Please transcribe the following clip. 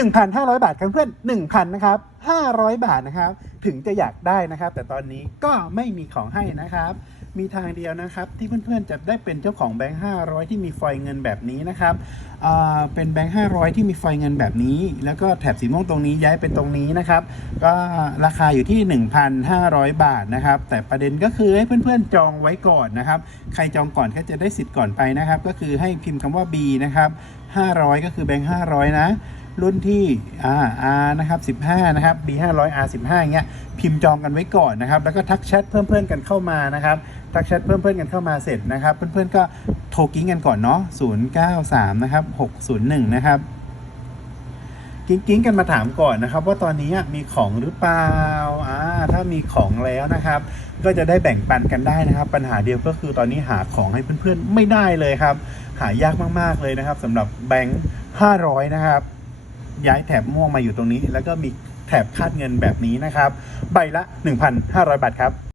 1,500 บาทครับเพื่อน1,000นะครับ500 บาทนะครับ ถึงจะอยากได้นะครับ แต่ตอนนี้ก็ไม่มีของให้นะครับ มีทางเดียวนะครับ ที่เพื่อนๆจะได้เป็นเจ้าของแบงค์500 ที่มีฟอยเงินแบบนี้นะครับเป็นแบงค์500 ที่มีฟอยเงินแบบนี้ แล้วก็แถบสีม่วงตรงนี้ย้ายเป็นตรงนี้นะครับ ก็ราคาอยู่ที่ 1,500 บาทนะครับ แต่ประเด็นก็คือให้เพื่อนๆจองไว้ก่อนนะครับ ใครจองก่อนก็จะได้สิทธิ์ก่อนไปนะครับ ก็คือให้พิมพ์คำว่า B นะครับ500 ก็คือแบงค์500 นะ รุ่นที่ R R นะครับ 15 นะครับ B 500 R 15อย่างเงี้ยพิมพ์จองกันไว้ก่อนนะครับ แล้วก็ทักแชทเพื่อนๆกันเข้ามานะครับ ทักแชทเพื่อนๆกันเข้ามาเสร็จนะครับ เพื่อนๆก็โทรกิ้งกันก่อนเนาะ093 นะครับ 601 นะครับกิ้งกิ้งกันมาถามก่อนนะครับ ว่าตอนนี้มีของหรือเปล่าอ่าถ้ามีของแล้วนะครับ ก็จะได้แบ่งปันกันได้นะครับ ปัญหาเดียวก็คือตอนนี้หาของให้เพื่อนๆไม่ได้เลยครับ หายากมากๆเลยนะครับสำหรับแบงค์500 นะครับ ย้ายแถบม่วงมาอยู่ตรงนี้ แล้วก็มีแถบคาดเงินแบบนี้นะครับ ใบละ 1,500 บาทครับ